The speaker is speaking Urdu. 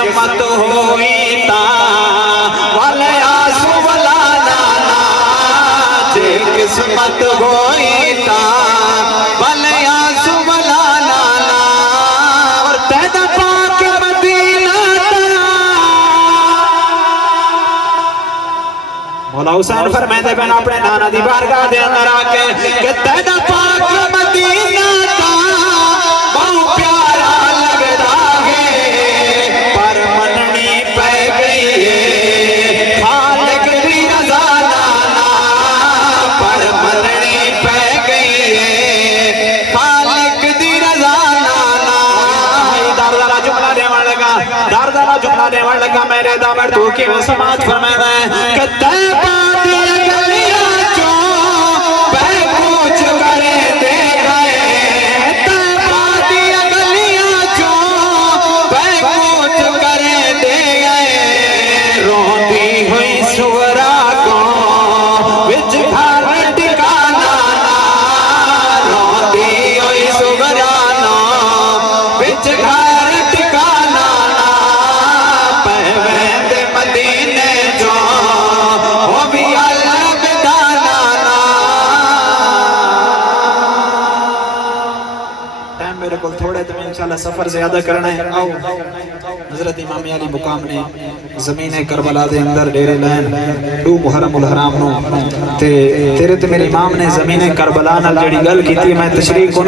قسمت ہوئی تا والے آسو والا نانا جے قسمت ہوئی تا والے آسو والا نانا اور تیدا پاک مدینہ تا مولا حسین فرمیندے بین اپنے نانا دی بارگاہ دے اندر آکے کہ تیدا پاک مدینہ تا بہو پیارا لگدا ہے پر مننی پہ گئی ہے خالق دی رضا نانا پر مننی پہ گئی ہے خالق دی رضا نانا دار دارا جملہ دیوان لگا دار دارا جملہ دیوان لگا میرے دامر تو کی وہ سماعت فرمائے ہیں کہ تیبہ دی گلیاں چوں پہ پوچھ کرے دے گئے تیبہ دی گلیاں چوں پہ پوچھ کرے دے گئے روندی ہوئی سورا کو وچ گھر ٹکانا روندی ہوئی سورا نو وچ گھر ٹکانا پہویند مدینے جو وہ بھی الگ دانا ٹائم میرے کو تھوڑے تو میں انشاءاللہ سفر زیادہ کرنا ہے آؤ حضرت امام علی مقام نے زمین کربلا دے اندر ڈیرے لین دو محرم الحرام نو تیرے تے میرے امام نے زمین کربلا نال جڑی گل کیتی میں تشریح کو